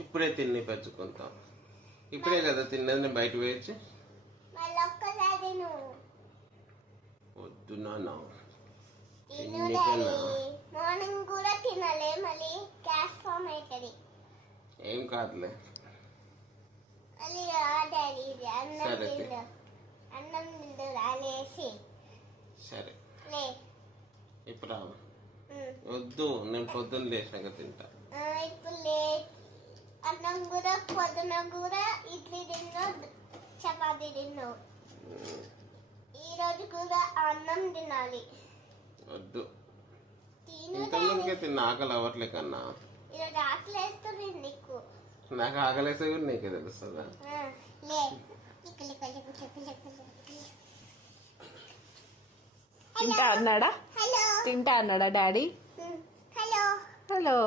ఇప్పుడే తిని పెంచుకుంటాం. ఇప్పుడే కదా తిన్నది, నేను బయట వేయచ్చు. వద్దు నాన్న, మార్నింగ్ కూడా తినాలి, మళ్ళీ గ్యాస్ ఫామ్ అవుతుంది. ఏం కాదులే. మళ్ళీ అన్నం తిందు రాలేసి. సరే ఇప్పుడు రా. వద్దు, నేను పొద్దున్న లేచినాక తింటా. ఇప్పుడు అన్నం కూడా పొద్దున కూడా ఇడ్లీ తిన్నావు, చపాతీ తిన్నావు. ఈ రోజు కూడా అన్నం తినాలి. వద్దు, ఇంతకుముందుకే తిన్న, ఆకలి అవ్వట్లే కన్నా. ఈరోజు ఆకలి వేస్తుంది నీకు. నాకు ఆకలి వేస్తే కూడా నీకే తెలుస్తుందా? తింటా అన్నాడా? డాడీ? Hello hello.